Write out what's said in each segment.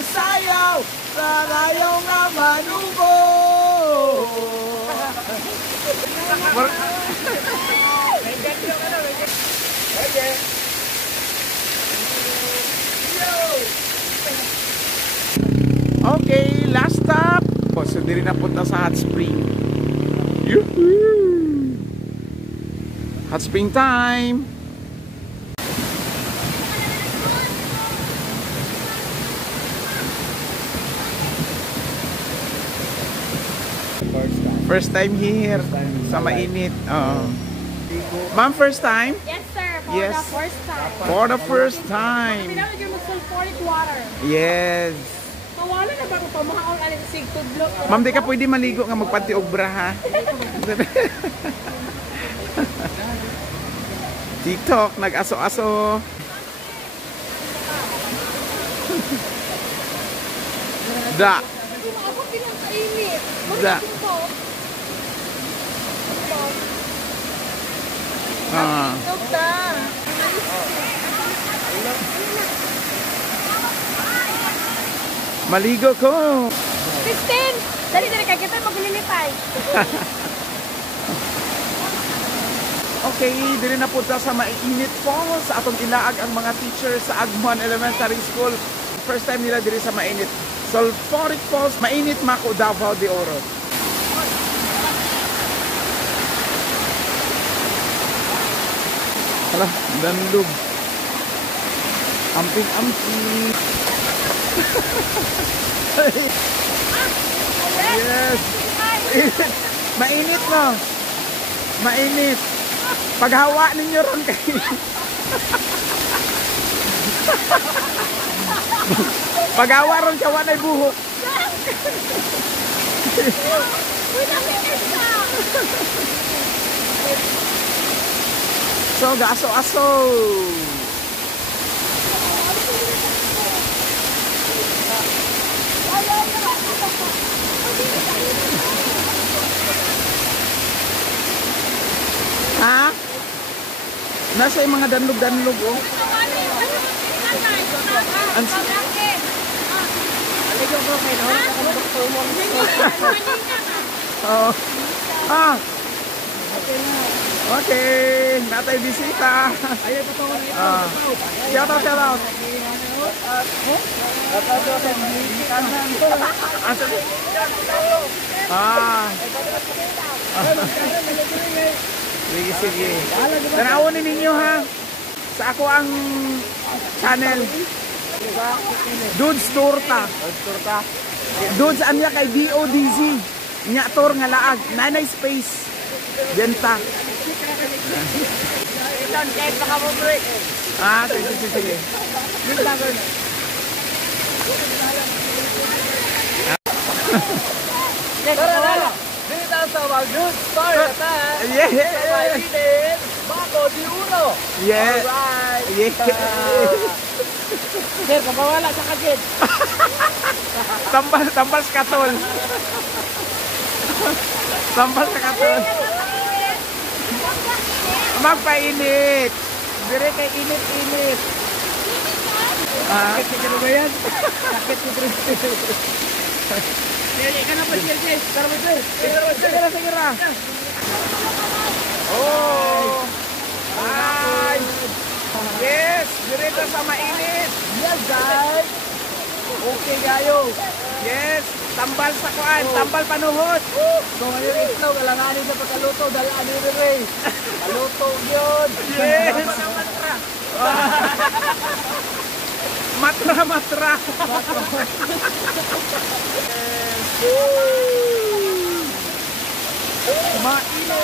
musayaw, sarayaw nga manubo. Okay, last stop. So, diri na punta sa hot spring. Yoo-hoo! Hot spring time. First time here sa mainit. Ma'am, first time? Yes, sir. For Yes. the first time. For the first time. Pinalo yung sulfuric water. Yes. Mawala na ba kung pamahaon alin sig tudlo? Ma'am, di ka pwede maligo nga magpanti og bra, ha? TikTok, nag-aso-aso. Da. Ako pinakainit. Da. Ah. Maligo ko. Kristen! Dali kay kita maglilipay. Okay, dili na punta sa Mainit Falls. Atong ilaag ang mga teachers sa Agmuan Elementary School. First time nila diri sa Mainit. Sulfuric Falls, Mainit Mako, Davao de Oro. Hala, danlog. Amping-amping. Yes. Mainit no. Mainit. Paghawa ninyo ron kay. Paghawa ron siya wanay buhok. So, gaso-aso. Ha? Nasa yung mga danlog-danlog, oh. Oh. Ah. Okay, natay bisita. Ah. Shout out. Ah. Sige. Tanawin ninyo ha. Sa ako ang channel. Dudes Torta. Dudes anya kay DODZ. Nya tor nga laag. Nanay space. Denta. Ah, sige. Dito sa Magdud Torta. Yeah. Mako di Uno. Yeah. Alright. Yeah. Sir, kapawala sa kagid. Tambal sa katol. Tambal sa katol. Magpainit. Dire kay init-init. Ah, Sakit ba yan? Sakit ko rin. Hindi ka na pa sir. Segera. Oh. Ay. Yes, direta sa mainit. Yes, guys. Okay gayo. Yes, tambal sa kuan, tambal panuhot. So ngayon itlog, alanganin sa pagkaluto, dalaan ni Ray. Kaluto yun. Yes. Matra. Mainit.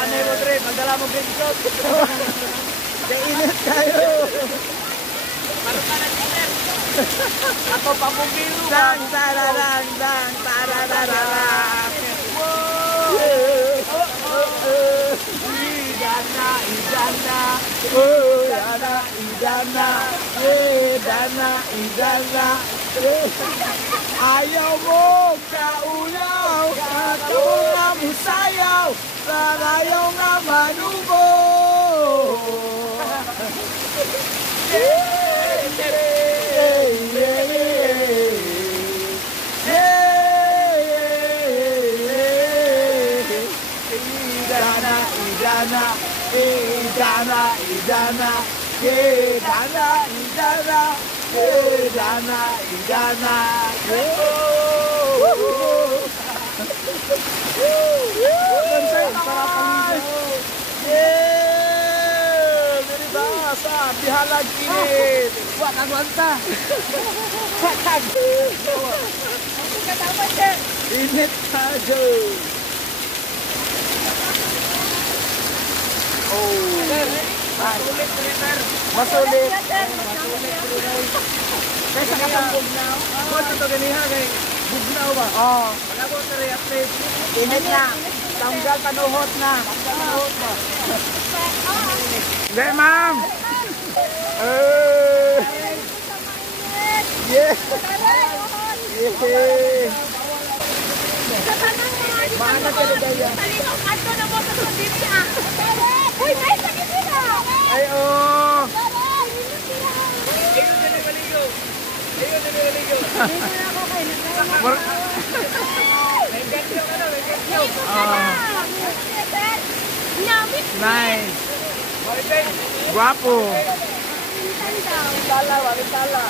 Ano mo, Dre? Magdala mo green shot. Kainit kayo. Ako pa mong gilo. Dang. Idana. Ayaw mo kaulaw, katawa nga musayaw, sarayaw nga manubo. Yeah. Idana, yeah, Idana, Idana, yeah, Idana, Idana, Yeah! Very basa! Bihalag init! Wak kagwanta. Init saja! Oh! Masulit, River. Masulit! Kaysa katong bugnaw. Kung ito ganiha kay bugnaw ba? Oh! Malabot na rin at least. Init na! Tanggal panuhot na. Tanggal panuhot ba? Hindi, ma'am! Yeah! Yeah! Mana talidaya. Talihok ato na mo sa sundiri ah. Uy, may sakit sila. Ay, oh! Ayun na nagaligo. Ayun na nagaligo. Mar- May gantyo ka na, may gantyo. Namit. Nice! Maribel. Guwapo! Tala, tala.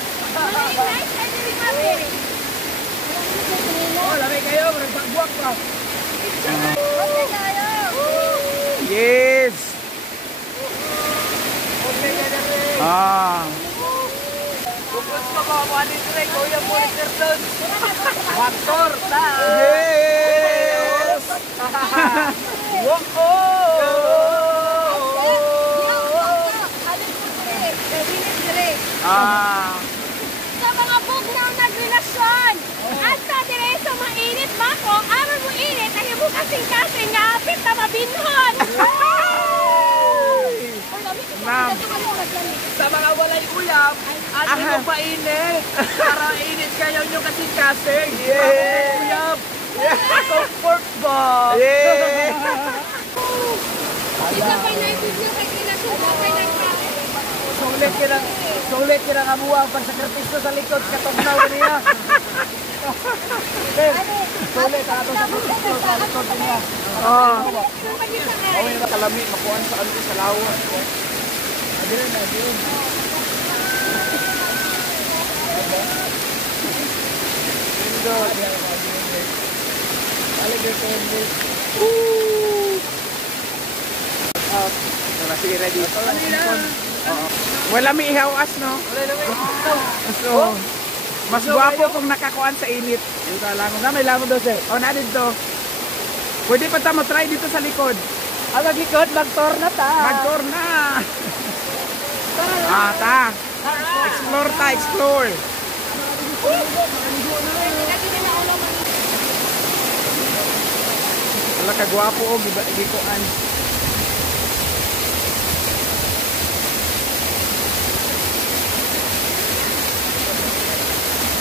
Oh, lamig kayo, magpagbuwak pa. Yes! Okay ka na rin. Ah! Bukos pa ba, wali ko rin, kuya mo rin doon. Faktor, ta. Yes! Woko! Ah! Sa mga bugnaw na relasyon, at sa dire sa mainit mako, aron mo init, ang imo kasing-kasing nga apit na mabinhon. Ma'am. Sa mga walay uyap, at Aha. ito painit. Para init kayo nyo kasing-kasing. Yeah. Uyap. Comfort ba? Yeah! Isa pa'y naibigyan kay relasyon, bakay nagkain. Sulit ka ng abuang pansakripisyo sa likod, katugnaw ka niya. Sulit ka ito sa sakripisyo sa likod ka niya. Oh! Ay, Okay na kalami, makuhaan sa ano sa lawa. Adirin, adirin. Pindot. Aligay ko yung list. Nasira dito. Kanina. Wala may ihawas, no? Wala naman yung ito. So, mas gwapo kung nakakuan sa init. Yung kalangon. Na, may langon doon, sir. O, na dito. Pwede pa ta mo try dito sa likod. Ang maglikod, mag-tour na ta. Mag-tour na. Ah, ta. Explore ta, explore. Wala ka gwapo o gikuan.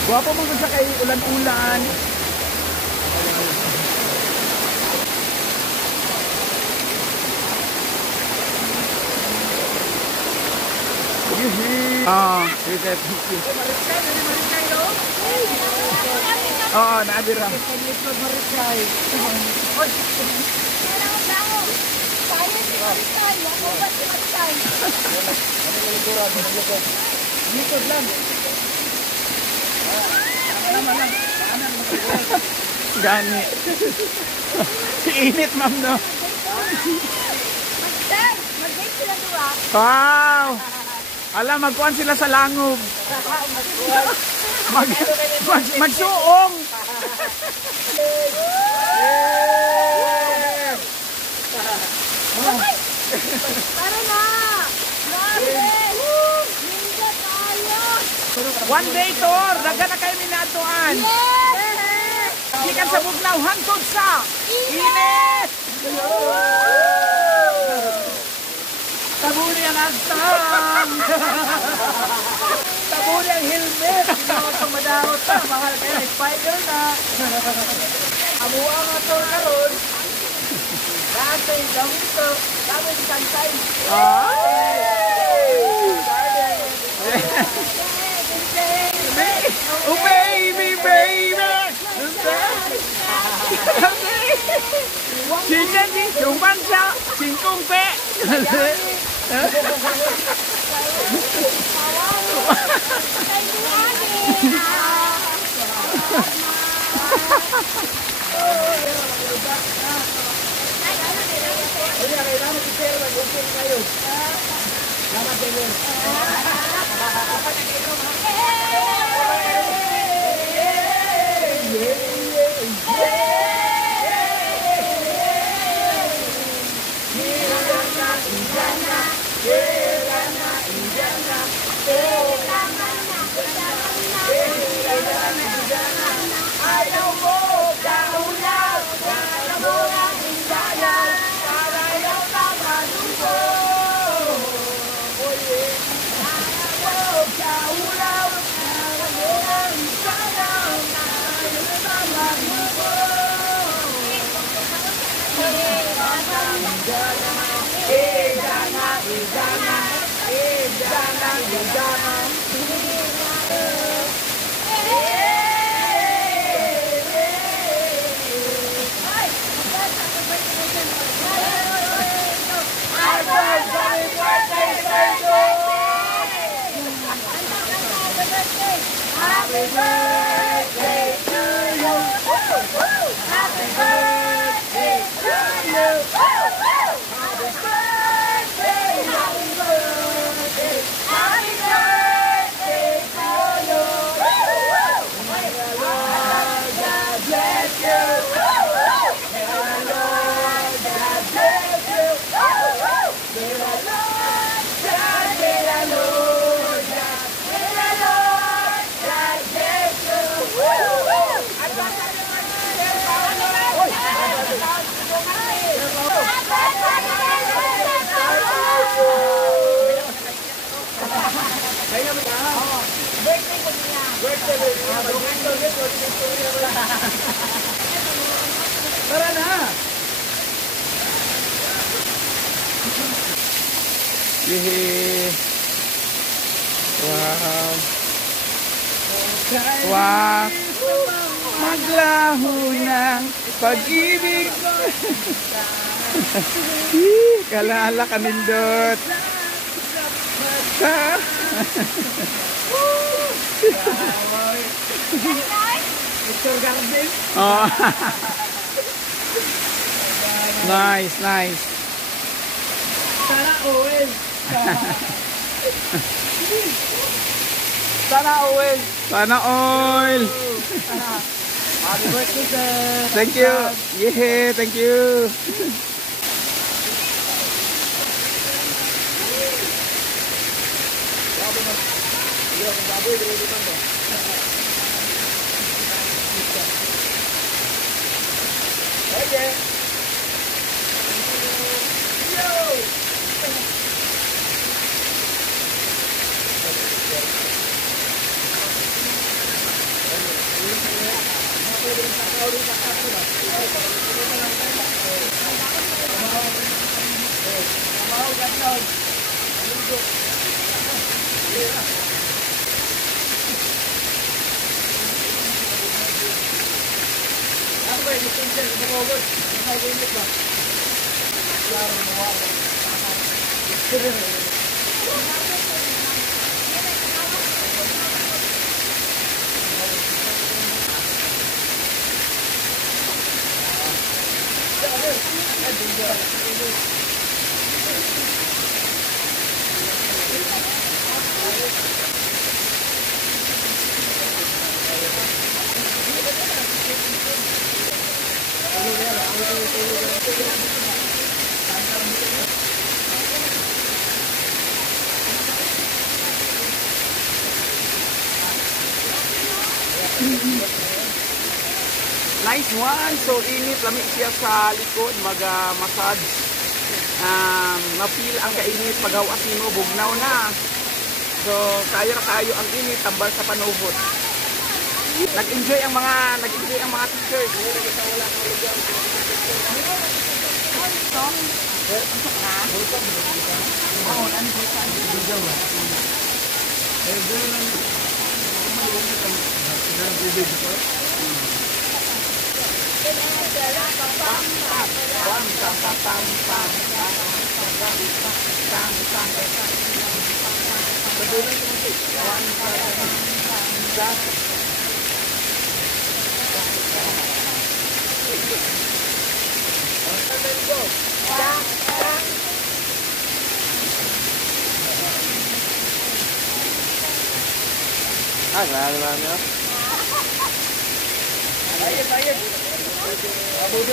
Gwapo mo sa kay ulan-ulan. Ah, sige, thank you. Oo, naadira. Paglikod, marikay. Likod lang. Gani. Init, ma'am, no? Mag-date sila dua. Wow! Ala, magkuhan sila sa langob. Magsuong! Para na! Grabe! Ninja tayo! One day tour! Daga na kayo minatuan! Yes! Gikan sa bugnaw, hantod sa init! Tabuli ang agtang! Tabuli ang helmet! Hindi mo madahot pa. Mahal kayo, spider na. Amuang ato karon. Dati, gawin ito. Gawin sansay. Oh baby, baby! Chị chân đi, chúng băng sao? Chính công phệ! birthday! Happy birthday to you! Happy birthday to you! Happy birthday! Happy birthday! Happy birthday to you! May the Lord God bless you! May the Lord God bless you! May the Lord God, may the Lord God, may the Lord God bless you! Tara na! Yehey! Wow! Wow! Maglaho ng pag-ibig ko! Kalala ka nindot! Picture garden. Oh. Nice, nice. Sana Owen. Sana Owen. Sana oil! Happy birthday, sir. Thank you! Yeah, thank you! Okay. Nice one! So init, lamig siya sa likod, mag-massage. Mapil ang kainit, paghawas nimo, bugnaw na. So kayo na kayo ang init, tambal sa panuhot. Nag-enjoy ang mga teachers.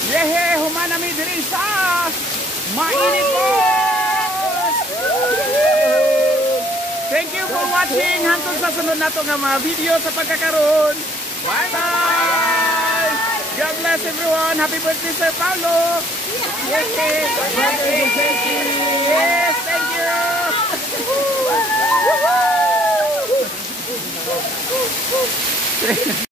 Yehe, humanami diri sa mainit po. Thank you for watching. Hantod sa sunod nato nga mga video sa pagkakaroon. Bye bye. God bless everyone. Happy birthday, Sir Paulo. Yes, yes, thank you.